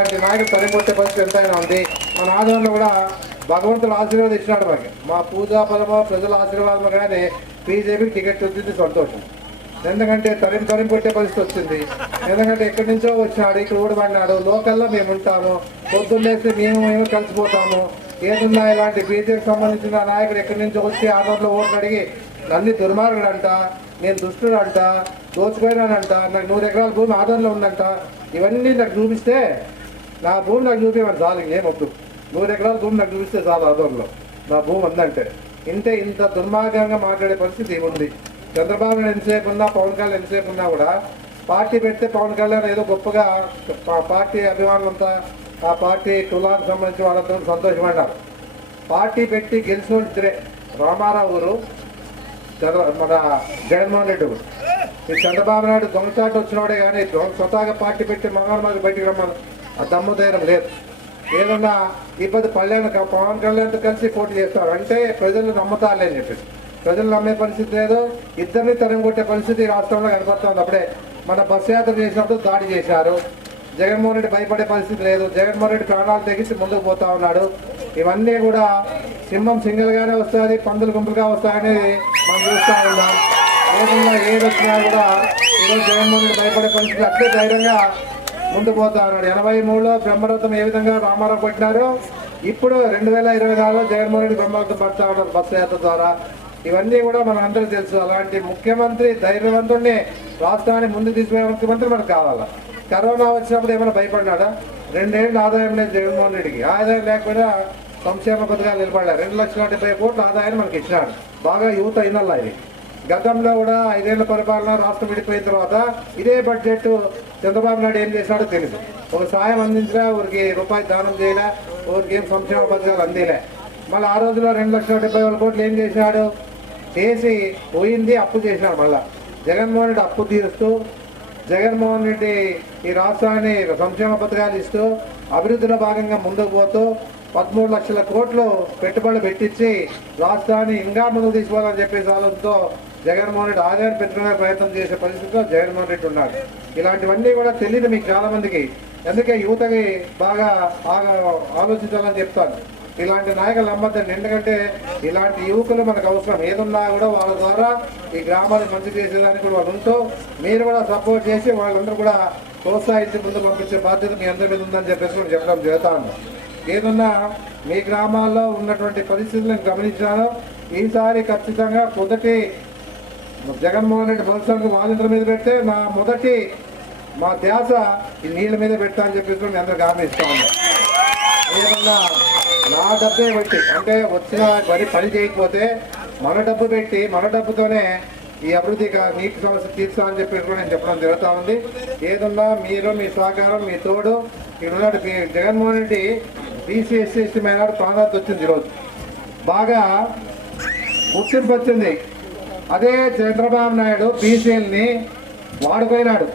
నాయకుడు తరిగొట్టే పరిస్థితి ఎంతైనా ఉంది. మన ఆధ్వర్యంలో కూడా భగవంతుడు ఆశీర్వాదం ఇచ్చినాడు. మనకి మా పూజా ఫలమో ప్రజల ఆశీర్వాదం కానీ బీజేపీకి టికెట్ వచ్చింది, సంతోషం. ఎందుకంటే తరిం కొట్టే పరిస్థితి వచ్చింది. ఎందుకంటే ఎక్కడి నుంచో వచ్చినాడు, ఇక్కడ ఊడబడినాడు. లోకల్లో మేము ఉంటాము, పొద్దున్నేస్తే మేము కలిసిపోతాము. ఏదున్నా ఇలాంటి బీజేపీకి సంబంధించిన నాయకుడు ఎక్కడి నుంచో వచ్చి ఆధ్వర్యంలో ఓట్లు అడిగి నన్ను దుర్మార్గుడు అంట, నేను దుష్టుడు అంట, దోచుకోయినానంట, నాకు 100 ఎకరాల భూమి ఆధారంలో ఉందంట. ఇవన్నీ నాకు చూపిస్తే నా భూమి నాకు చూపించమని చాలు, ఏమొద్దు. 100 ఎకరాల భూమి నాకు చూపిస్తే చాలు ఆధ్వర్యంలో నా భూమి ఉందంటే. ఇంత దుర్మార్గంగా మాట్లాడే పరిస్థితి ఉంది. చంద్రబాబు నాయుడు ఎంతసేపు ఉన్నా, పవన్ కళ్యాణ్ ఎంతసేపు ఉన్నా కూడా పార్టీ పెడితే పవన్ కళ్యాణ్ ఏదో గొప్పగా పార్టీ అభిమానులంతా ఆ పార్టీ కులానికి సంబంధించి వాళ్ళంతా సంతోషపడ్డారు. పార్టీ పెట్టి గెలిచిన ఇద్దరే, రామారావు ఊరు, మన జగన్మోహన్ రెడ్డి ఊరు. ఈ చంద్రబాబు నాయుడు దొంగచాటు వచ్చినోడే కానీ స్వతహాగా పార్టీ పెట్టి మహాత్మాకి బయటికి రమ్మని ఆ దమ్ము ధైర్యం లేదు. ఏదన్నా ఇబ్బంది పడలేని పవన్ కళ్యాణ్తో కలిసి పోటీ చేస్తారు అంటే ప్రజలు నమ్ముతారులే అని చెప్పేసి. ప్రజలు నమ్మే పరిస్థితి లేదు. ఇద్దరిని తరిమి కొట్టే పరిస్థితి రాష్ట్రంలో కనపడుతుంది. అప్పుడే మన బస్సు యాత్ర చేసినప్పుడు దాడి చేశారు. జగన్మోహన్ రెడ్డి భయపడే పరిస్థితి లేదు. జగన్మోహన్ రెడ్డి ప్రాణాలు తెగించి ముందుకు పోతా ఉన్నాడు. ఇవన్నీ కూడా సింహం సింగిల్గానే వస్తుంది, పందులు గుంపులుగా వస్తాయనేది మనం చూస్తూ ఉన్నాం. ఏదన్నా ఏది వచ్చినా కూడా ఈరోజు జగన్మోహన్ రెడ్డి భయపడే పరిస్థితి అట్లే ధైర్యంగా ముందుకు పోతా ఉన్నాడు. 83లో బ్రహ్మరథం ఏ విధంగా రామారావు పట్టినారో ఇప్పుడు 2024లో జగన్మోహన్ రెడ్డి బ్రహ్మరథం పడతా ఉన్నారు బస్సు యాత్ర ద్వారా. ఇవన్నీ కూడా మన అందరూ తెలుసు. అలాంటి ముఖ్యమంత్రి, ధైర్యవంతుడిని రాష్ట్రాన్ని ముందుకు తీసుకునే ముఖ్యమంత్రి మనకు కావాలా. కరోనా వచ్చినప్పుడు ఏమైనా భయపడినాడా? 2 ఏళ్ళు ఆదాయం లేదు జగన్మోహన్ రెడ్డికి. ఆదాయం లేకపోయినా సంక్షేమ పథకాలు నిలబడ్డారు. 2,70,70 కోట్ల ఆదాయాన్ని మనకి ఇచ్చినాడు. బాగా యువత అయినల్లా ఇది. గతంలో కూడా 5 ఏళ్ల పరిపాలన రాష్ట్రం విడిపోయిన తర్వాత ఇదే బడ్జెట్ చంద్రబాబు నాయుడు ఏం చేశాడో తెలియదు. ఒక సాయం అందించినా ఊరికి రూపాయి దానం చేయలే, ఊరికి ఏం సంక్షేమ పథకాలు అందేలే. మళ్ళీ ఆ రోజులో 2,70,70,000 కోట్లు ఏం చేసినాడు? చేసి పోయింది అప్పు చేసినాడు. మళ్ళా జగన్మోహన్ రెడ్డి అప్పు తీరుస్తూ, జగన్మోహన్ రెడ్డి ఈ రాష్ట్రాన్ని సంక్షేమ పథకాలు ఇస్తూ అభివృద్ధిలో భాగంగా ముందుకు పోతూ 13 లక్షల కోట్లు పెట్టుబడులు పెట్టించి రాష్ట్రాన్ని ఇంకా ముందుకు తీసుకోవాలని చెప్పేసి ఆలోచనతో జగన్మోహన్ రెడ్డి ఆదాయాన్ని పెంచుకునే ప్రయత్నం చేసే పరిస్థితిలో జగన్మోహన్ రెడ్డి ఉన్నాడు. ఇలాంటివన్నీ కూడా తెలియదు మీకు చాలా మందికి. అందుకే యువతకి బాగా ఆలోచించాలని చెప్తాను. ఇలాంటి నాయకులు నమ్మద్దండి. ఎందుకంటే ఇలాంటి యువకులు మనకు అవసరం. ఏదున్నా కూడా వాళ్ళ ద్వారా ఈ గ్రామాన్ని మంచి చేసేదానికి కూడా వాళ్ళు ఉంటూ మీరు కూడా సపోర్ట్ చేసి వాళ్ళందరూ కూడా ప్రోత్సహించి ముందు పంపించే బాధ్యత మీ అందరి మీద ఉందని చెప్పేసి కూడా చెప్పడం జరుగుతాను. ఏదన్నా మీ గ్రామాల్లో ఉన్నటువంటి పరిస్థితులను గమనించాను. ఈసారి ఖచ్చితంగా మొదటి జగన్మోహన్ రెడ్డి మొదటిసారి వాలంటీర్ల మీద పెడితే మా ధ్యాస ఈ నీళ్ళ మీద పెట్టా అని చెప్పేసి నేను అందరూ గమనిస్తాను. ఏదన్నా నా డబ్బే పెట్టి అంటే వచ్చిన పని చేయకపోతే మన డబ్బు పెట్టి మన డబ్బుతోనే ఈ అభివృద్ధి నీటి సమస్య తీర్చా అని చెప్పేసి కూడా నేను చెప్పడం జరుగుతూ ఉంది. ఏదన్నా మీరు మీ సహకారం, మీ తోడు ఇక్కడ Jaganmohan Reddy BC SC ST minority ప్రాంతానికి వచ్చింది. ఈరోజు బాగా గుర్తింపు వచ్చింది. అదే చంద్రబాబు నాయుడు బీసీలని వాడుకోయినాడు.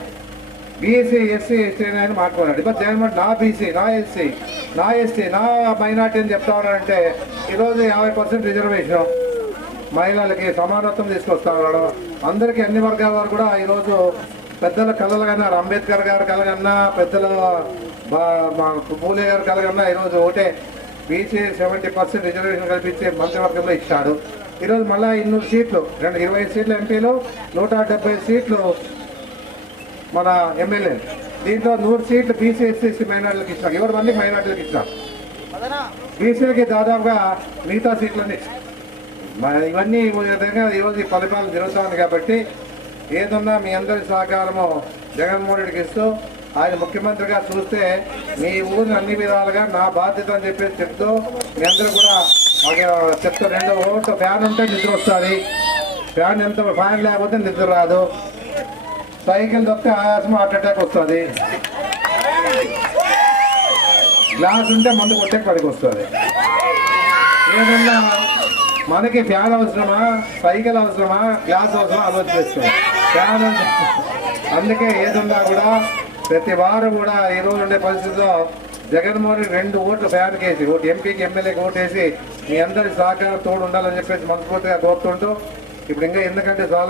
బీసీ ఎస్సీ ఎస్టీ అని మాట్లాడినాడు. ఇప్పుడు జగన్మోహన్ నా బీసీ, నా ఎస్సీ, నా ఎస్టీ, నా మైనార్టీ అని చెప్తా ఉన్నాడంటే ఈరోజు 50% రిజర్వేషన్, మహిళలకి సమానత్వం తీసుకొస్తా ఉన్నాడు. అందరికీ అన్ని వర్గాల వారు కూడా ఈరోజు పెద్దల కళలు కన్నారు. అంబేద్కర్ గారు కలగన్నా, పెద్దల పూలే గారు కలగన్నా ఈరోజు ఒకటే బీసీ 70% రిజర్వేషన్ కల్పించి మంత్రివర్గంలో ఇచ్చాడు. ఈరోజు మళ్ళీ 200 సీట్లు, 20 సీట్లు ఎంపీలు, 170 సీట్లు మన ఎమ్మెల్యేలు. దీంట్లో 100 సీట్లు బీసీ ఎస్సీ మైనార్టీలకు ఇచ్చినాం. 7 మందికి మైనార్టీలకు ఇచ్చినాం. బీసీలకి దాదాపుగా మిగతా సీట్లన్నీ ఇవన్నీ విధంగా ఈరోజు పరిపాలన జరుగుతుంది. కాబట్టి ఏదన్నా మీ అందరి సహకారము జగన్మోహన్ రెడ్డికి ఇస్తూ ఆయన ముఖ్యమంత్రిగా చూస్తే మీ ఊరిని అన్ని విధాలుగా నా బాధ్యత అని చెప్పేసి చెప్తూ మీ అందరూ కూడా చెప్తా. 2 ఓట్లు ఫ్యాన్ ఉంటే నిద్ర వస్తుంది. ఫ్యాన్ లేకపోతే నిద్ర రాదు. సైకిల్ తొక్కితే ఆయాసం, హార్ట్ అటాక్ వస్తుంది. గ్లాస్ ఉంటే మందు కొట్టే పడికి వస్తుంది. ఏదన్నా మనకి ఫ్యాన్ అవసరమా, సైకిల్ అవసరమా, గ్లాస్ అవసరమా ఆలోచిస్తుంది. ఫ్యాన్ అందుకే ఏదున్నా కూడా ప్రతి వారం కూడా ఈరోజు ఉండే పరిస్థితిలో జగన్మోహన్ 2 ఓట్లు ఫ్యాన్కి వేసి, ఒకటి ఎంపీకి ఎమ్మెల్యేకి ఓటు వేసి మీ అందరి సహకారం తోడు ఉండాలని చెప్పేసి మనస్ఫూర్తిగా కోరుతుంటూ ఇప్పుడు ఇంకా ఎందుకంటే